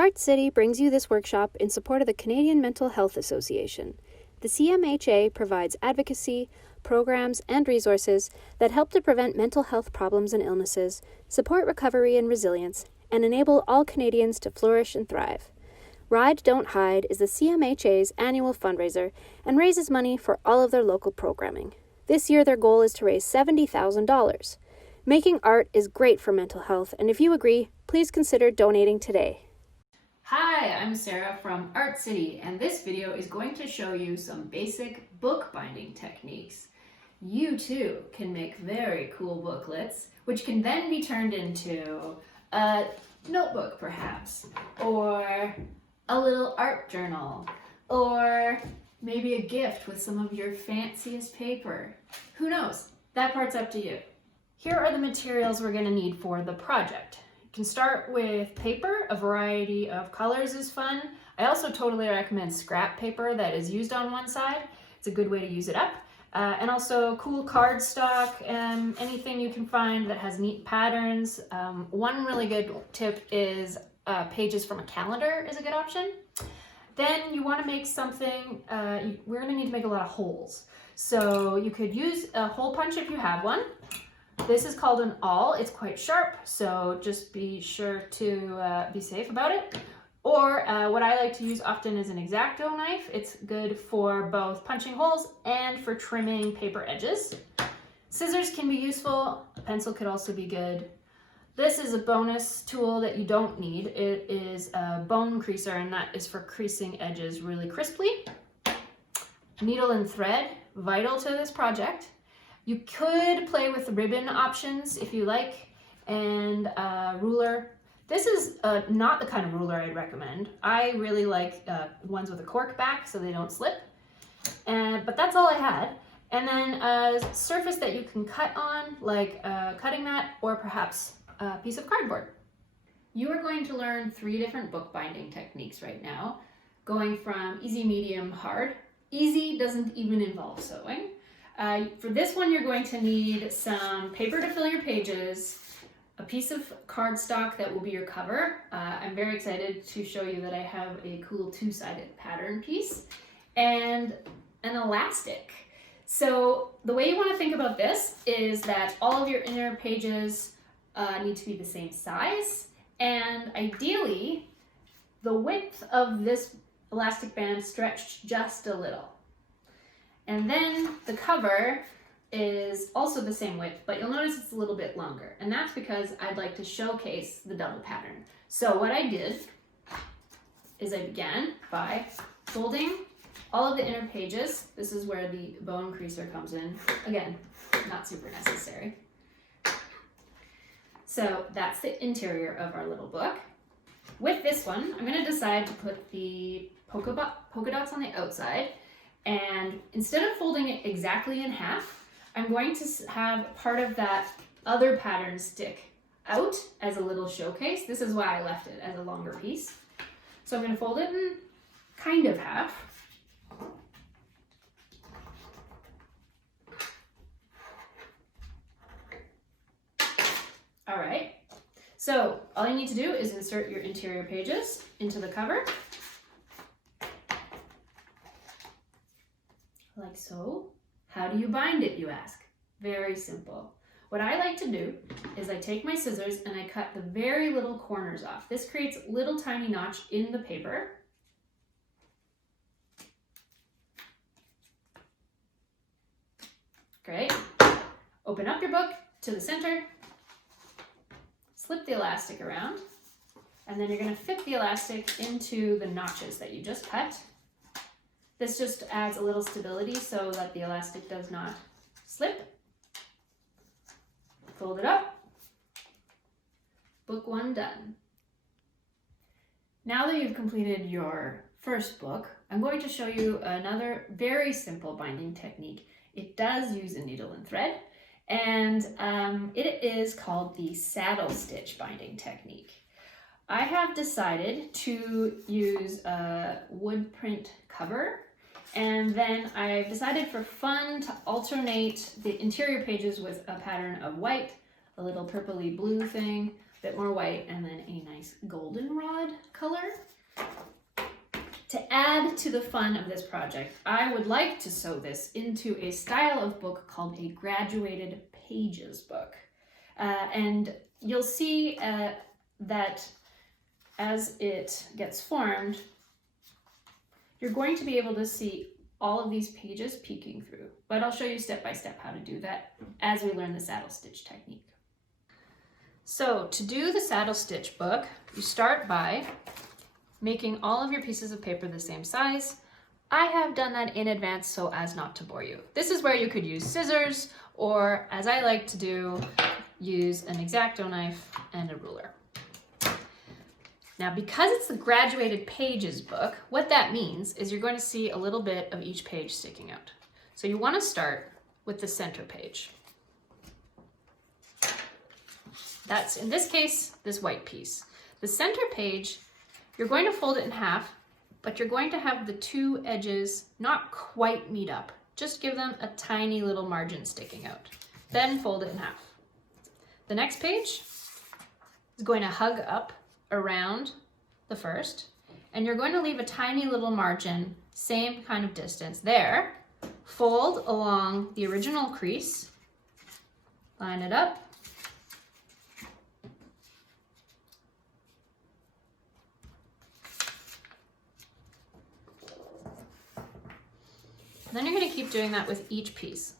Art City brings you this workshop in support of the Canadian Mental Health Association. The CMHA provides advocacy, programs, and resources that help to prevent mental health problems and illnesses, support recovery and resilience, and enable all Canadians to flourish and thrive. Ride, Don't Hide is the CMHA's annual fundraiser and raises money for all of their local programming. This year, their goal is to raise $70,000. Making art is great for mental health, and if you agree, please consider donating today. Hi, I'm Sarah from Art City, and this video is going to show you some basic bookbinding techniques. You too can make very cool booklets, which can then be turned into a notebook perhaps, or a little art journal, or maybe a gift with some of your fanciest paper. Who knows? That part's up to you. Here are the materials we're going to need for the project. You can start with paper. A variety of colors is fun. I also totally recommend scrap paper that is used on one side. It's a good way to use it up. And also cool cardstock, anything you can find that has neat patterns. One really good tip is pages from a calendar is a good option. Then you want to make something, we're going to need to make a lot of holes. So you could use a hole punch if you have one. This is called an awl. It's quite sharp, so just be sure to be safe about it. Or what I like to use often is an X-Acto knife. It's good for both punching holes and for trimming paper edges. Scissors can be useful. A pencil could also be good. This is a bonus tool that you don't need. It is a bone creaser, and that is for creasing edges really crisply. Needle and thread, vital to this project. You could play with ribbon options if you like, and a ruler. This is not the kind of ruler I'd recommend. I really like ones with a cork back so they don't slip. But that's all I had. And then a surface that you can cut on, like a cutting mat or perhaps a piece of cardboard. You are going to learn 3 different bookbinding techniques right now, going from easy, medium, hard. Easy doesn't even involve sewing. For this one, you're going to need some paper to fill your pages, a piece of cardstock that will be your cover. I'm very excited to show you that I have a cool 2-sided pattern piece, and an elastic. So the way you want to think about this is that all of your inner pages need to be the same size, and ideally the width of this elastic band stretched just a little. And then the cover is also the same width, but you'll notice it's a little bit longer, and that's because I'd like to showcase the double pattern. So what I did is I began by folding all of the inner pages. This is where the bone creaser comes in. Again, not super necessary. So that's the interior of our little book. With this one, I'm going to decide to put the polka dots on the outside, and instead of folding it exactly in half, I'm going to have part of that other pattern stick out as a little showcase. This is why I left it as a longer piece. So I'm going to fold it in kind of half. All right, so all you need to do is insert your interior pages into the cover, like so. How do you bind it, you ask? Very simple. What I like to do is I take my scissors and I cut the very little corners off. This creates a little tiny notch in the paper. Great. Open up your book to the center. Slip the elastic around, and then you're going to fit the elastic into the notches that you just cut. This just adds a little stability so that the elastic does not slip. Fold it up. Book 1 done. Now that you've completed your first book, I'm going to show you another very simple binding technique. It does use a needle and thread, and it is called the saddle stitch binding technique. I have decided to use a wood print cover, and then I've decided for fun to alternate the interior pages with a pattern of white, a little purpley blue thing, bit more white, and then a nice goldenrod color. To add to the fun of this project, I would like to sew this into a style of book called a graduated pages book. And you'll see that as it gets formed, you're going to be able to see all of these pages peeking through. But I'll show you step by step how to do that as we learn the saddle stitch technique. So to do the saddle stitch book, you start by making all of your pieces of paper the same size. I have done that in advance so as not to bore you. This is where you could use scissors, or as I like to do, use an X-Acto knife and a ruler. Now, because it's the graduated pages book, what that means is you're going to see a little bit of each page sticking out. So you want to start with the center page. That's, in this case, this white piece. The center page, you're going to fold it in half, but you're going to have the two edges not quite meet up. Just give them a tiny little margin sticking out. Then fold it in half. The next page is going to hug up around the first, and you're going to leave a tiny little margin, same kind of distance there. Fold along the original crease, line it up, then you're going to keep doing that with each piece.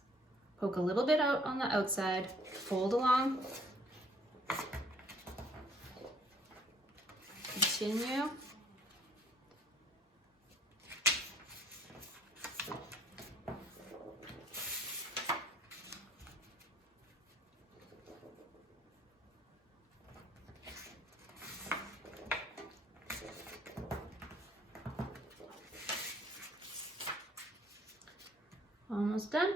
Poke a little bit out on the outside, fold along, continue, almost done.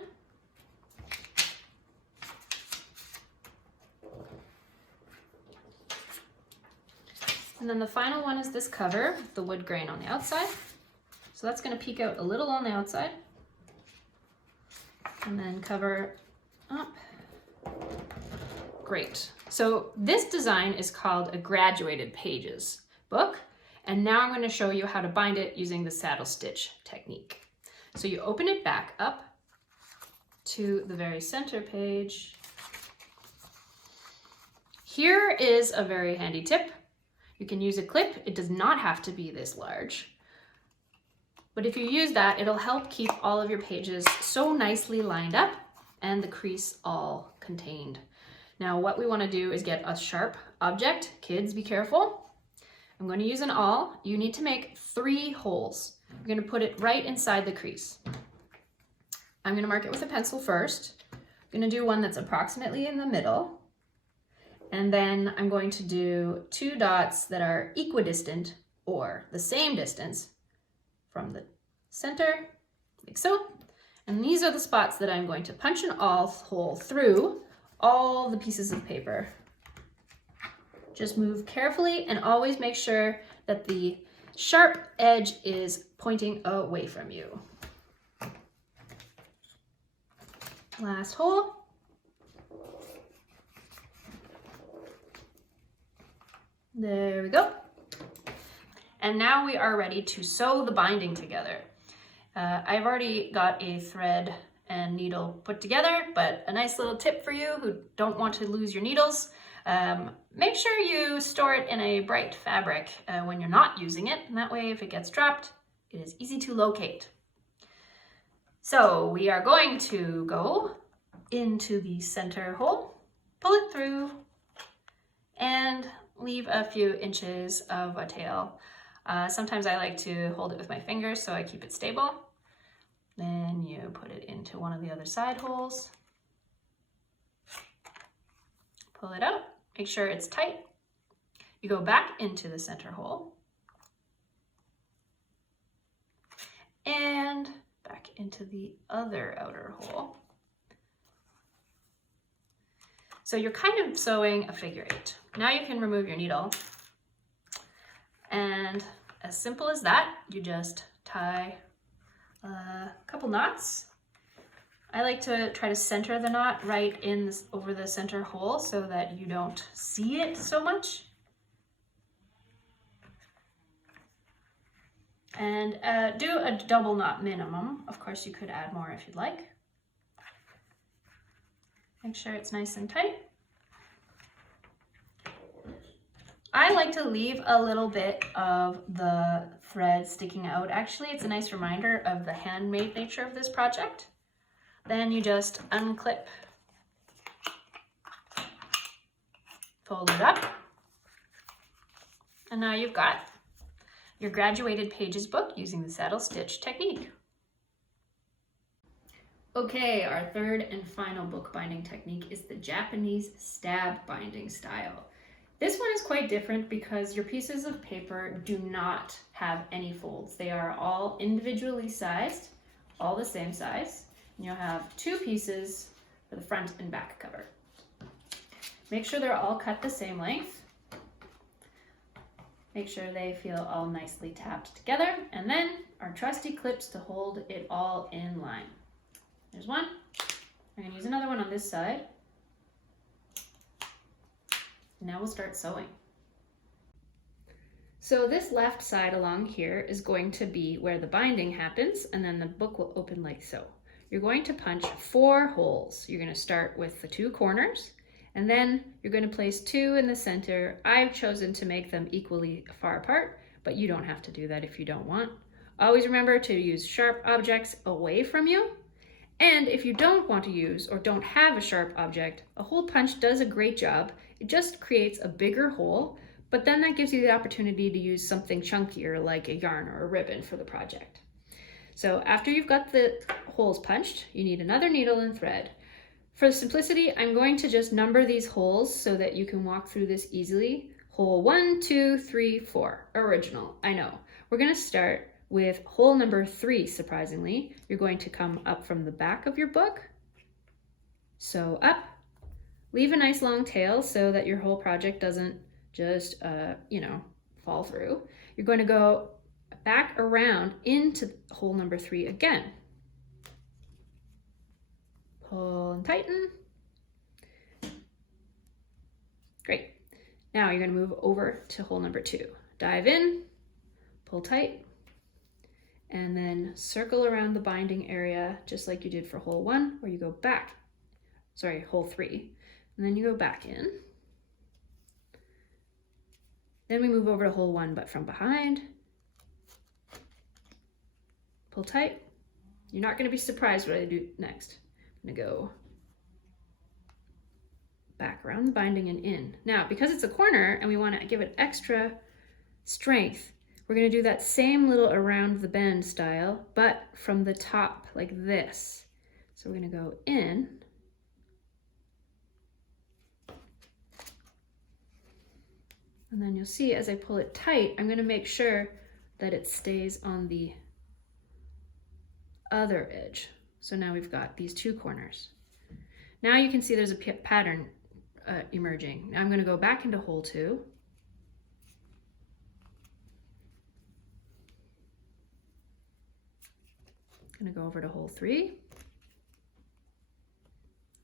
And then the final one is this cover, the wood grain on the outside. So that's going to peek out a little on the outside. And then cover up. Great. So this design is called a graduated pages book. And now I'm going to show you how to bind it using the saddle stitch technique. So you open it back up to the very center page. Here is a very handy tip. You can use a clip. It does not have to be this large. But if you use that, it'll help keep all of your pages so nicely lined up and the crease all contained. Now what we want to do is get a sharp object. Kids, be careful. I'm going to use an awl. You need to make 3 holes. You're going to put it right inside the crease. I'm going to mark it with a pencil first. I'm going to do one that's approximately in the middle. And then I'm going to do 2 dots that are equidistant or the same distance from the center, like so. And these are the spots that I'm going to punch an awl hole through all the pieces of paper. Just move carefully and always make sure that the sharp edge is pointing away from you. Last hole. There we go. And now we are ready to sew the binding together. I've already got a thread and needle put together, but a nice little tip for you who don't want to lose your needles, make sure you store it in a bright fabric when you're not using it, and that way if it gets dropped, it is easy to locate. So we are going to go into the center hole, pull it through, and leave a few inches of a tail. Sometimes I like to hold it with my fingers so I keep it stable. Then you put it into one of the other side holes. Pull it out, make sure it's tight. You go back into the center hole. And back into the other outer hole. So you're kind of sewing a figure 8. Now you can remove your needle. And as simple as that, you just tie a couple knots. I like to try to center the knot right in this, over the center hole so that you don't see it so much. And do a double knot minimum. Of course, you could add more if you'd like. Make sure it's nice and tight. I like to leave a little bit of the thread sticking out. Actually, it's a nice reminder of the handmade nature of this project. Then you just unclip, fold it up, and now you've got your graduated pages book using the saddle stitch technique. Okay, our third and final bookbinding technique is the Japanese stab binding style. This one is quite different because your pieces of paper do not have any folds. They are all individually sized, all the same size. And you'll have two pieces for the front and back cover. Make sure they're all cut the same length. Make sure they feel all nicely tapped together, and then our trusty clips to hold it all in line. There's one. I'm going to use another one on this side. Now we'll start sewing. So this left side along here is going to be where the binding happens, and then the book will open like so. You're going to punch 4 holes. You're going to start with the 2 corners, and then you're going to place 2 in the center. I've chosen to make them equally far apart, but you don't have to do that if you don't want. Always remember to use sharp objects away from you. And if you don't want to use or don't have a sharp object, a hole punch does a great job. It just creates a bigger hole, but then that gives you the opportunity to use something chunkier like a yarn or a ribbon for the project. So after you've got the holes punched, you need another needle and thread. For simplicity, I'm going to just number these holes so that you can walk through this easily. Hole 1, 2, 3, 4, original, I know. We're gonna start with hole number 3, surprisingly. You're going to come up from the back of your book. Sew up, leave a nice long tail so that your whole project doesn't just, fall through. You're going to go back around into hole number 3 again. Pull and tighten. Great. Now you're going to move over to hole number 2. Dive in, pull tight, and then circle around the binding area just like you did for hole 1, where you go back, hole 3, and then you go back in. Then we move over to hole 1, but from behind. Pull tight. You're not going to be surprised what I do next. I'm going to go back around the binding and in. Now, because it's a corner and we want to give it extra strength, we're going to do that same little around the bend style, but from the top like this. So we're going to go in. And then you'll see as I pull it tight, I'm going to make sure that it stays on the other edge. So now we've got these 2 corners. Now you can see there's a pattern emerging. Now I'm going to go back into hole 2. I'm going to go over to hole 3.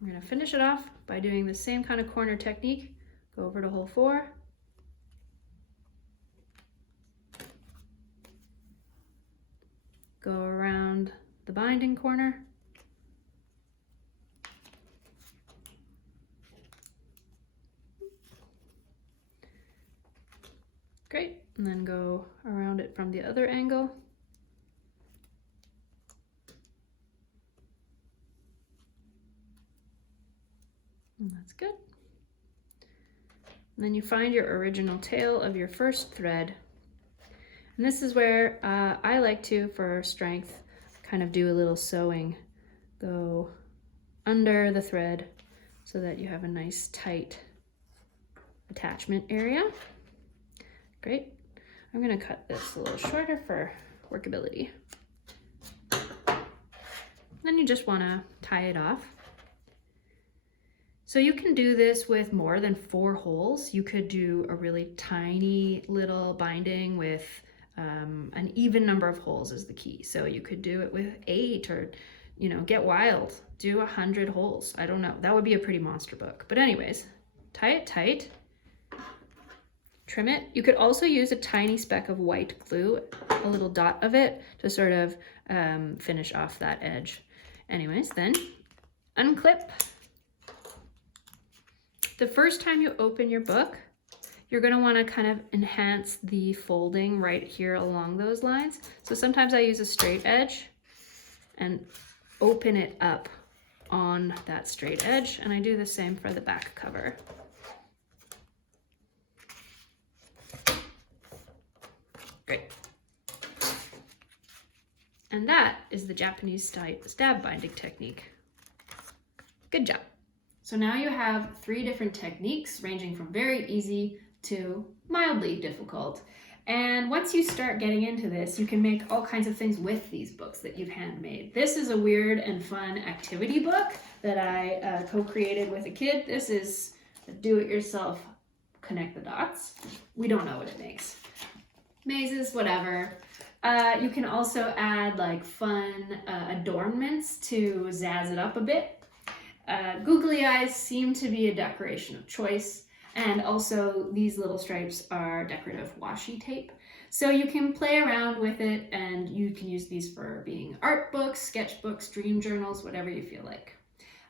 I'm going to finish it off by doing the same kind of corner technique. Go over to hole 4. Go around the binding corner. Great, and then go around it from the other angle. And that's good. And then you find your original tail of your first thread. And this is where I like to, for strength, kind of do a little sewing. Go under the thread so that you have a nice tight attachment area. Great. I'm going to cut this a little shorter for workability. Then you just want to tie it off. So you can do this with more than 4 holes. You could do a really tiny little binding with an even number of holes is the key. So you could do it with 8 or you know, get wild. Do 100 holes. I don't know. That would be a pretty monster book. But anyways, tie it tight. Trim it. You could also use a tiny speck of white glue, a little dot of it, to sort of finish off that edge. Anyways, then unclip. The first time you open your book, you're going to want to kind of enhance the folding right here along those lines. So sometimes I use a straight edge and open it up on that straight edge, and I do the same for the back cover. Great. And that is the Japanese stab binding technique. Good job. So now you have 3 different techniques ranging from very easy to mildly difficult. And once you start getting into this, you can make all kinds of things with these books that you've handmade. This is a weird and fun activity book that I co-created with a kid. This is a do-it-yourself connect the dots. We don't know what it makes. Mazes, whatever. You can also add like fun adornments to zazz it up a bit. Googly eyes seem to be a decoration of choice, and also these little stripes are decorative washi tape. So you can play around with it, and you can use these for being art books, sketchbooks, dream journals, whatever you feel like.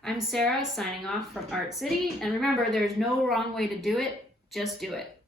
I'm Sarah, signing off from Art City, and remember, there's no wrong way to do it, just do it.